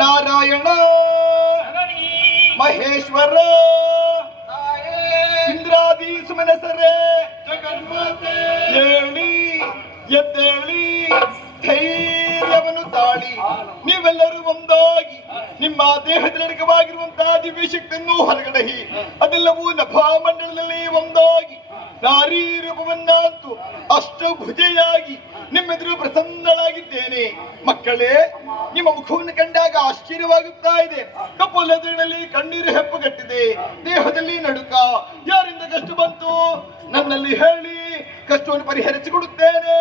ನಾರಾಯಣ ಮಹೇಶ್ವರ ಇಂದ್ರಾದಿ ಸುಮನಸರೇ ಹೇಳಿ ಎದ್ದೇಳಿ ಧೈರ್ಯವನ್ನು ತಾಳಿ ನೀವೆಲ್ಲರೂ ಒಂದಾಗಿ ನಿಮ್ಮ ದೇಹದಲ್ಲಿರುವಂತಹ ದಿವ್ಯ ಶಕ್ತಿಯನ್ನು ಹೊರಗಡಹಿ ಅದೆಲ್ಲವೂ ನಭಾಮಂಡಲದಲ್ಲಿ ಒಂದಾಗಿ ನಾರೀ ರೂಪವನ್ನಂತೂ ಅಷ್ಟಭುಜೆಯಾಗಿ ನಿಮ್ಮೆದುರು ಪ್ರಸನ್ನಳಾಗಿದ್ದೇನೆ. ಮಕ್ಕಳೇ, ನಿಮ್ಮ ಮುಖವನ್ನು ಕಂಡಾಗ ಆಶ್ಚರ್ಯವಾಗುತ್ತಾ ಇದೆ. ಕಪ್ಪಲದಲ್ಲಿ ಕಣ್ಣೀರು ಹೆಪ್ಪುಗಟ್ಟಿದೆ, ದೇಹದಲ್ಲಿ ನಡುಕ. ಯಾರಿಂದ ಕಷ್ಟ ಬಂತು? ನನ್ನಲ್ಲಿ ಹೇಳಿ, ಕಷ್ಟವನ್ನು ಪರಿಹರಿಸಿಕೊಡುತ್ತೇನೆ.